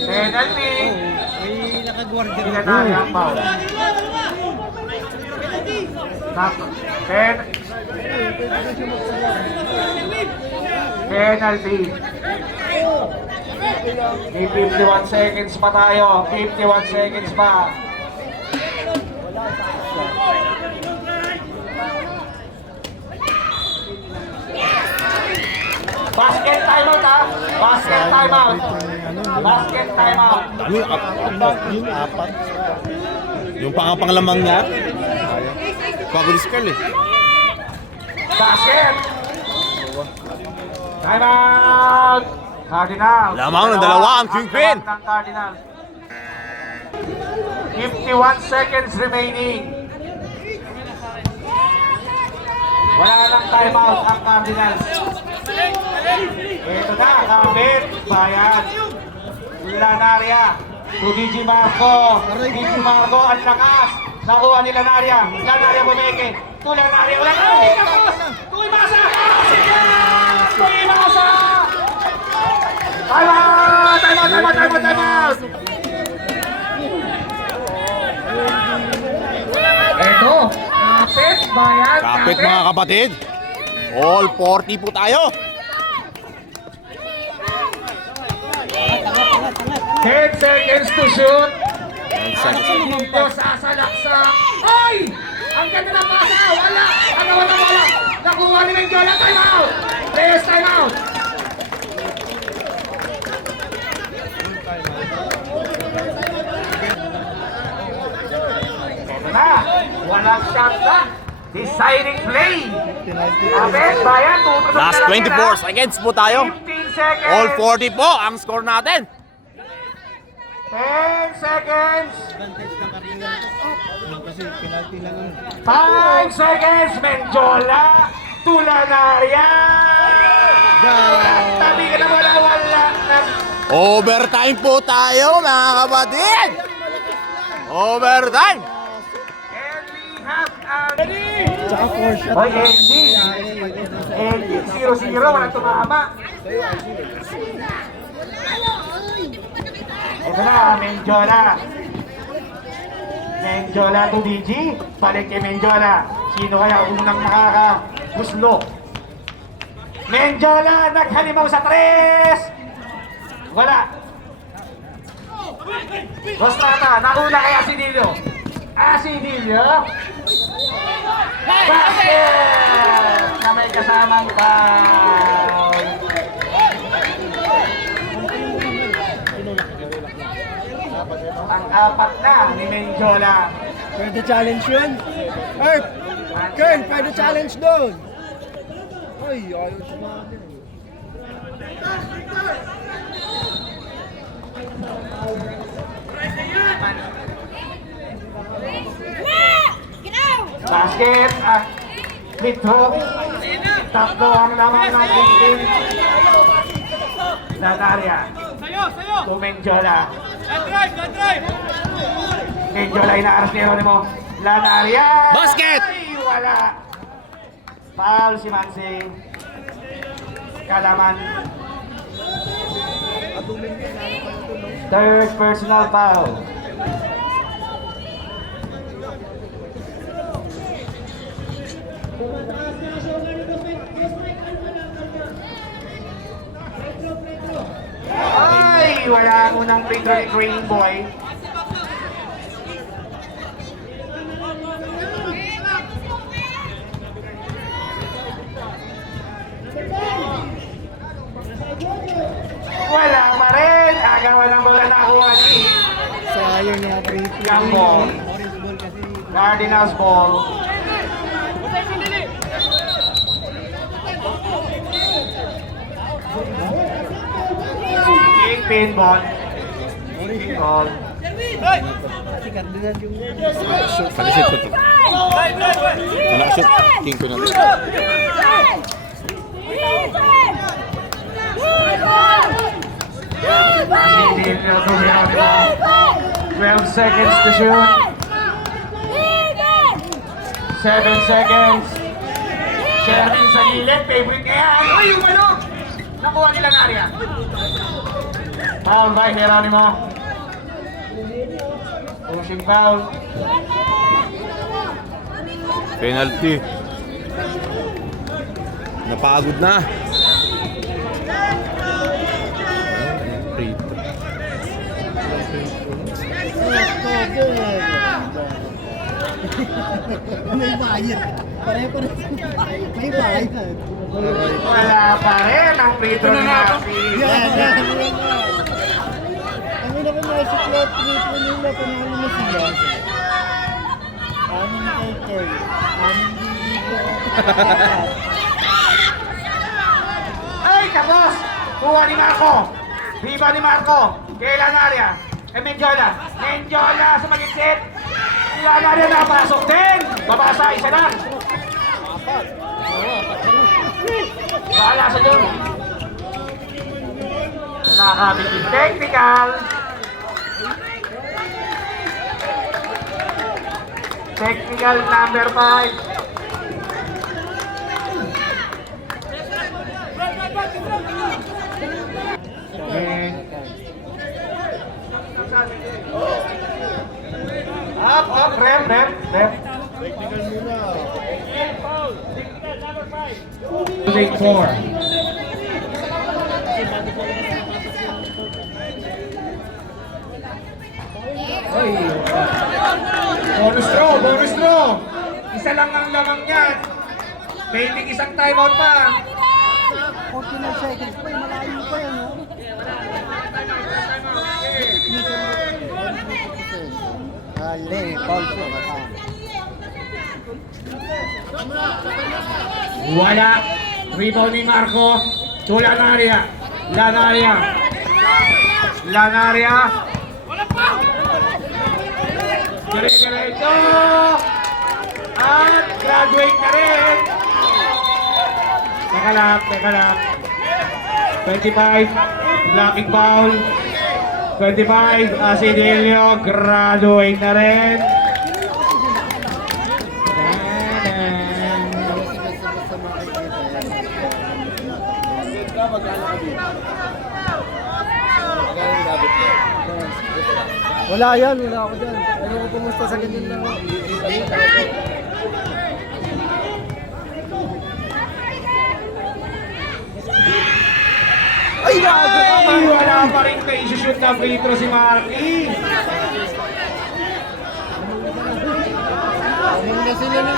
Penalty. May nakagwardya. Hindi na tayo ang foul. Penalty. May 51 seconds pa tayo. 51 seconds pa. Basket timeout ha. Basket timeout. Dami, apat. Yung panglamang niya. Pagod si Carl eh. Basket. Timeout. Cardinals. Lamang ng dalawa ang Kingpin. Ng Cardinals. 51 seconds remaining. Wala nang timeout ang Cardinals. Ito na, kapit, bayan. Lanaria. To DJ Marco. Ang lakas. Nakuha ni Lanaria. Lanaria bumeke. To Lanaria. Wala na. Tuloy makasa. Timeout. Ito. Kapit, bayan. Kapit mga kapatid. All 40 po tayo. 10 seconds to shoot. 10 Ang seconds. dito sasalaksak. Ay! Ang ganda ng pasa! Wala! Ang gawa ng bola! Nakuha ni Mengjola. Time out! Players time out! Ito na. Walang shot na. Deciding play. Abet, Bayan. Tutusok Last na lang yan, 24 ha? seconds po tayo. 15 seconds. All 40 po ang score natin. 10 seconds. Kasi penalty lang yun. 5 seconds. Mengjola. Tulanaria. Tabi ka na wala. Overtime po tayo mga kapatid. Overtime. And we have a... Tsaka 4 shot. Hoy, ending 0-0. Walang tumama. Ito na, Mengjola. Mengjola to DG. Balik kay Mengjola. Sino kaya unang makakaguslo? Mengjola naghalimaw sa 3. Wala. Rostrata, nauna kaya si Dilio. Si Dilio. Basket! Na may kasamang foul. Ang-apat na ni Mengjola. Pwede challenge yun. Earth! Kern, pwede challenge doon. Ay, ayaw siya natin. Basket at free throw. Tatlo ang laman ng 15. Lanaria. To Mengjola. Mengjola inaaras ni Jeronimo. Lanaria. Basket! Ay, wala. Foul si Mansing. Kalaman. Third personal foul. Ay, wala ang unang free throw ni Green Boy. Wala pa rin. Agawan ng bola na kuha ni Sayang niya, free throw. Young ball. Orange ball kasi. Cardinals ball. King pin ball. King ball. Kasi Cardinal yung... Pag-shoot ko to. Shoot. King ko na. Hindi nyo to 12 seconds to shoot. 7 seconds. Sherwin sa gilid. Favorite kaya. Ano yung ano? Nakuha nila na area. Foul by Jeronimo. Pushing foul. Penalty. Napagod na. May bayad. Pare-pare. May bayad. Wala pa rin ang free throw ni Mafi. Kami na kung nasa club, pinito nila, panalo na sila. Amin kay Kern. Amin dito. Ay, kapos! Kuha ni Marco. Viva ni Marco. Kailan area? Mengjola. Mengjola sa mag-exit. Kailan area napasok din. Babasa, isa lang. Bahala sa iyo. Nakabigin technical. Technical number 5. Up, rep. Take 4. Bonus throw. Isa lang ang lamang yan. Pending isang timeout pa. 49 seconds pa, malayo pa yan, no? Ali, foul po. Wala. Rebound ni Marco. To Lanaria. Lanaria. Lanaria. Diretso. At graduate na rin. Teka lang. 25. Blocking foul. 25. Asidelio. Graduate na rin. Wala yan, wala ako dyan. Ano ko pumusta sa ganyan lang. Ay, gago! Ay, wala pa rin na isushoot na free throw si Marky. Ano na sila na?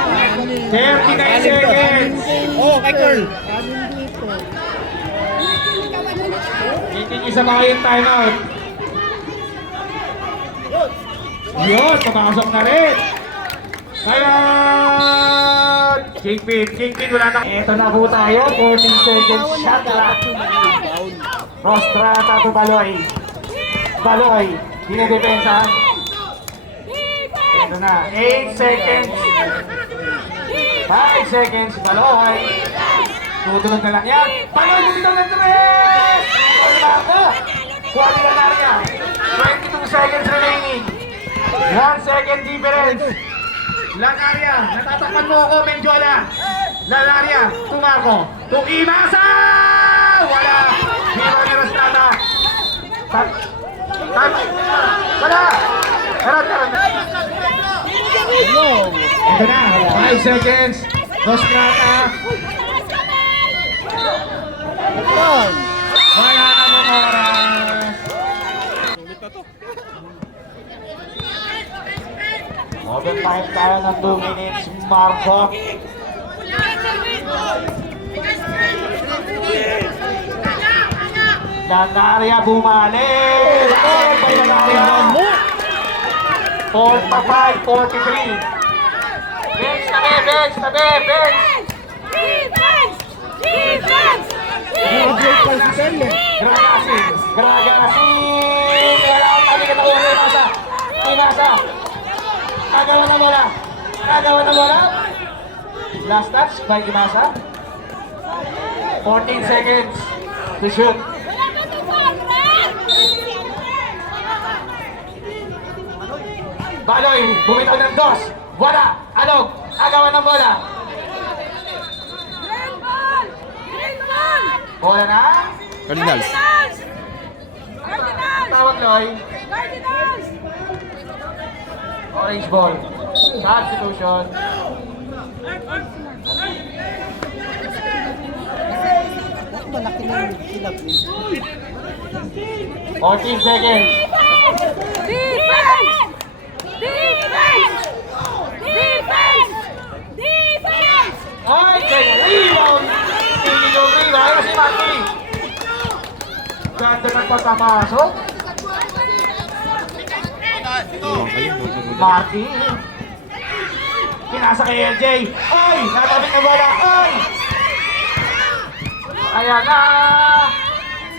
39 seconds. Oh, kay Curl. Anin dito. Continue sa mga yung timeout. Yun, pumasok na rin. Kaya Kingpin, wala na. Ito na po tayo, 14 seconds shot clock. Rostrata to Baloy. Baloy, dinidepensa. Ito na, 8 seconds. 5 seconds, Baloy. Tutunod na lang yan. Baloy, bumitaw ng 3! Baloy Marco. Kuha nila na rin yan. 22 seconds remaining. 1 second difference. Lanaria, natatakpan mo ako, Menjola. Lanaria, Tumarco. Tukimasa! Wala! Hero ni Rostrata. Wala! Karan. Ito na, 5 seconds. Rostrata. Wala na mong oras. Overtime tayo ng 2 minutes, Marco. Lanaria bumalik. Lanaria. 45, 43. Bench tabi. Defense! Gragasin. Wala akong talikan ako na Inasa. Kagawa na bola. Last touch by Imasa. 14 seconds to shoot. Baloy, bumitaw ng dos. Wala. Alog. Agawan ng bola. Bola na. Cardinals. Tawag Loy. Orange ball. Substitution. Malaki na yung sila. 14 seconds. Ay, kaya rebound! Hindi yung rebound. Ayun si Marky. Ganda nagpapapasok. Marky. Pinasa kay LJ. Ay! Natabit na bola. Ay! Ayan na!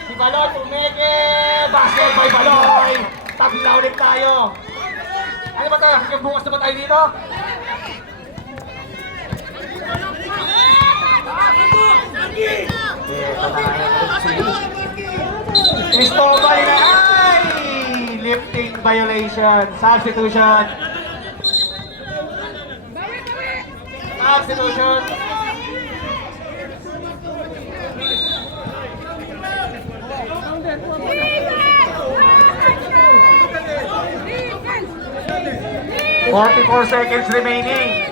Si Baloy tumeke! Basket by Baloy! Tabla ulit tayo. Ano ba tayo? Hanggang bukas na ba tayo dito? Cristobal na ay! Lifting violation. Substitution. Substitution. Defense! 44 seconds remaining.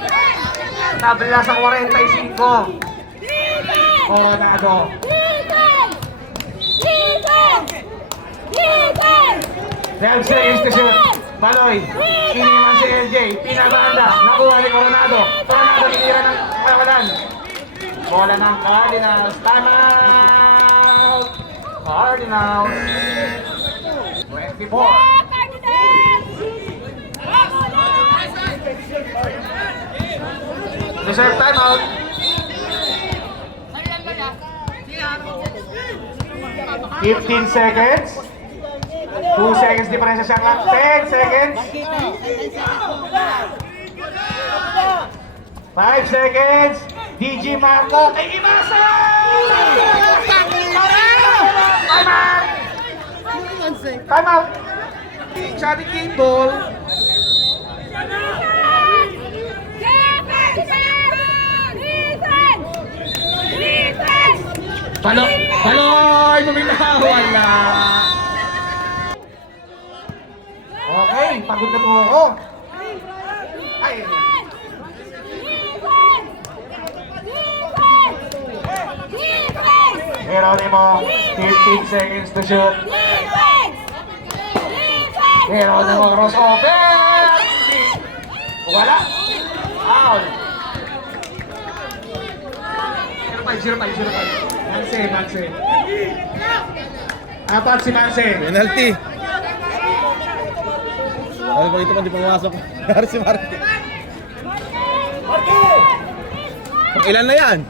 Tabla sa 45. Coronado. Dahil seconds to shoot. Baloy. Iniman si LJ. Pinabanda. Nakuha ni Coronado. Coronado tinira ng kawalan. Bola ng Cardinals. Time out! Cardinals. 24. Reserve time out. 15 seconds. 2 seconds diferensya sa clock. 10 seconds. 5 seconds. DG Marco kay Imasa! Time out! Time out! Sa ating game ball. Baloy! Bumitaw! Wala! Okay, pagod na po ako. Ay! Geronimo, 15 seconds to shoot. Geronimo, crossover! Wala! Foul! 0-5. Manse. Apat si Manse. Penalty. Ay, pag ito pa di pumasok. Harus si Marky. Ilan na yan?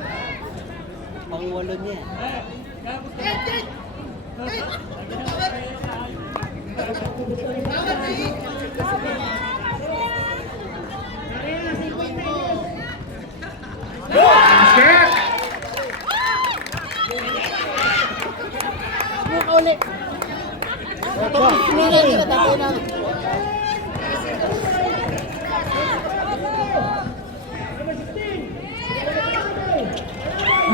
Pang-walo niya. Basket! Ulit.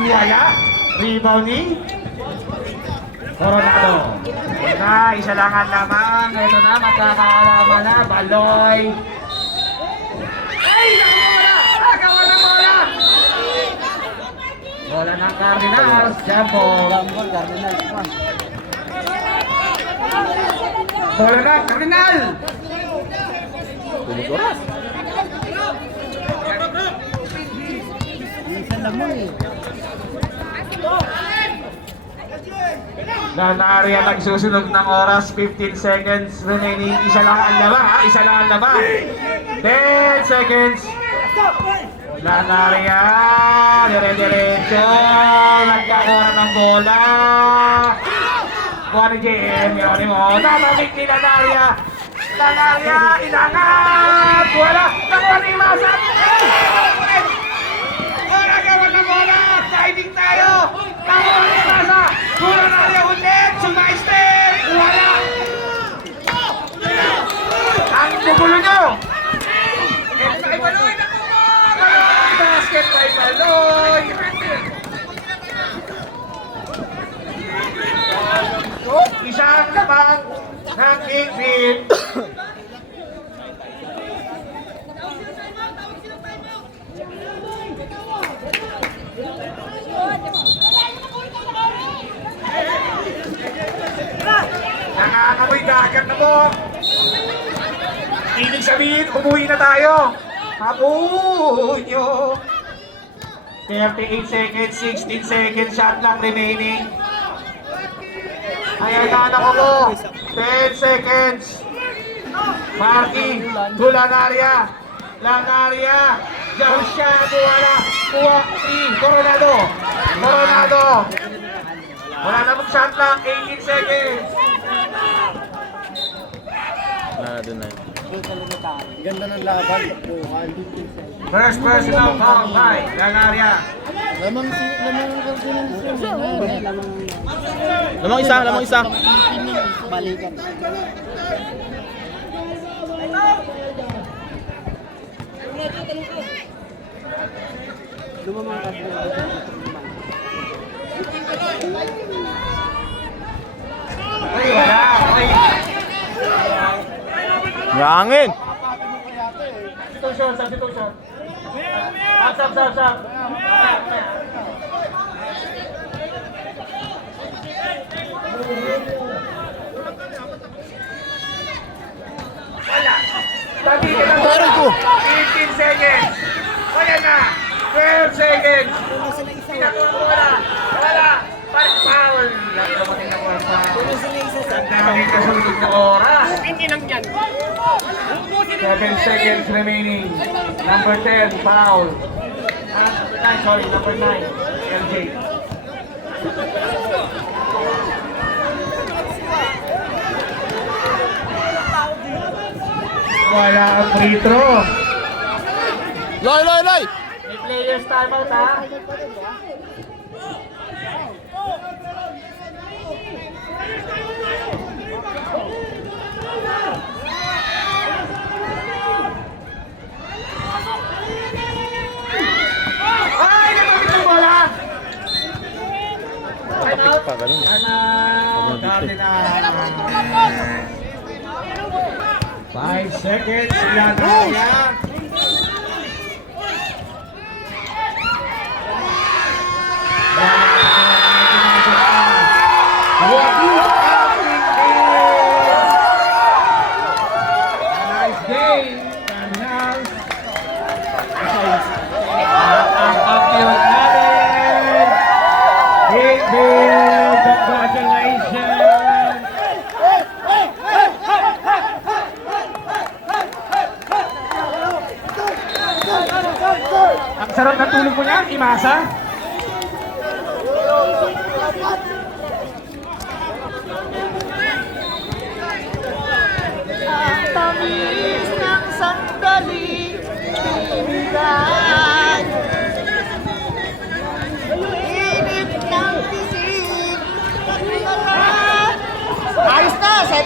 Wala. Rebound ni Coronado. Na, isa lang ang lamang. Ito na, magkakaalaman na. Baloy. Ay, nakawala! Nakawala ng bola! Bola ng Cardinals. Jumbo. Gambol, Cardinals pa. Bola ng Cardinal. Tulog oras. Isa lang mo eh. Nanarya nagsusunog ng oras, 15 seconds remaining. Isa lang ang laban, ha? Isa lang ang laban. 10 seconds. Nanarya, dire-diretso. Nagkakuha ng bola. Kuha ni JM, Geronimo. Natabik ni Nanarya. Nanarya, inangat. Wala. Nakuha ni Imasa. Wala gawin ng bola. Diving tayo. Nakuha ni Imasa. Kuha na niya ulit. Sumaister. Wala. Ang gugulo nyo. Kay Baloy. Basket kay Baloy. Isang lamang ng Kingpin. Nakakamoy dagat na po. Ibig sabihin, umuwi na tayo. Habuin nyo. 38 seconds, 16 seconds, shot clock remaining. Ayan na anak ko mo. 10 seconds. Marky, to Lanaria. Lanaria. Jump shot, wala. Kuha, 3, Coronado. Coronado. Wala na pong shot clock, 18 seconds. Doon na yun. Ganda ng laban. First personal foul by Lanaria. Lamang Lamang isa. Balikan. Lumamang kasi. Ay, wala. Okay. Yangin. Substitution. Sub. Wala. Sabi ka na bola. 15 seconds. Wala na. 12 seconds. nakuha ang bola. Wala. Parang foul. Lang dumating na foul. Ang daming kasunod na oras. 7 seconds remaining. Number 10, foul. Number 9, LJ. Wala ang free throw. Loy, loy, loy! May players timeout ha. Ay, nakamit ang bola. Timeout. Pa, ganun. Timeout. 5 seconds. Lagaya. Nice game. Big Bill, congratulations. Ang sarap na tulog mo niyan, Imasa.